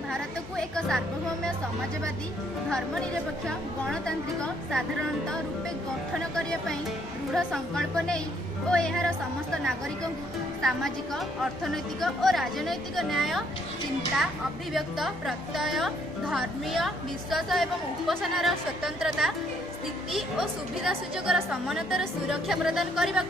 भारत को एक सार्वभौम समाजवादी धर्मनिरपेक्ष गणतांत्रिक साधारणतः रूपे गठन करने दृढ़ संकल्प नहीं और यार समस्त नागरिक सामाजिक अर्थनैतिक और राजनैतिक न्याय चिंता अभिव्यक्त प्रत्यय धर्मीय विश्वास एवं उपासनार स्वतंत्रता स्थिति और सुविधा सुजोगर समानतार सुरक्षा प्रदान करने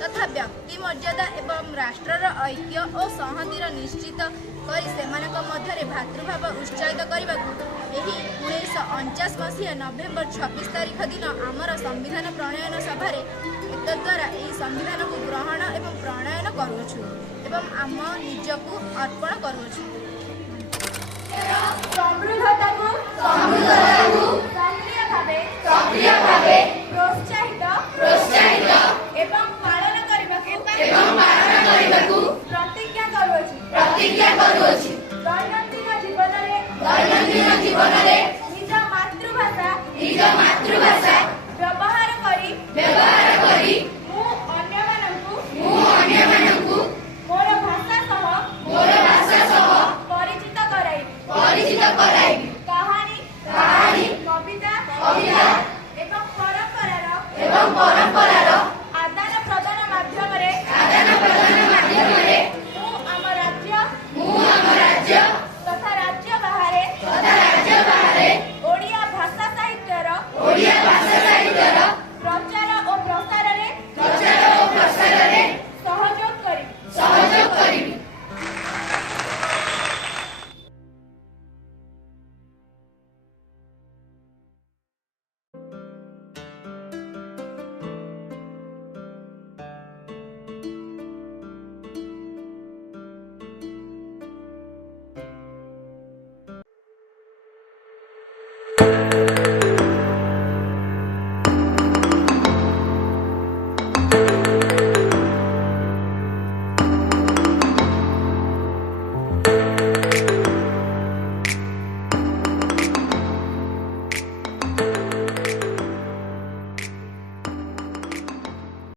तथा व्यक्ति मर्यादा एवं राष्ट्रर ऐक्य और संहतिर निश्चित करी सेमानक मध्यरे भातृभाव उत्साहित करने 1949 मसीहा नवेम्बर 26 तारीख दिन आमर संविधान प्रणयन सभा द्वारा यह संविधान को ग्रहण एवं प्रणयन करुछु एवं आम निजकू अर्पण करुछु। प्रतिज्ञा करुछु दैनंदिन जीवन रे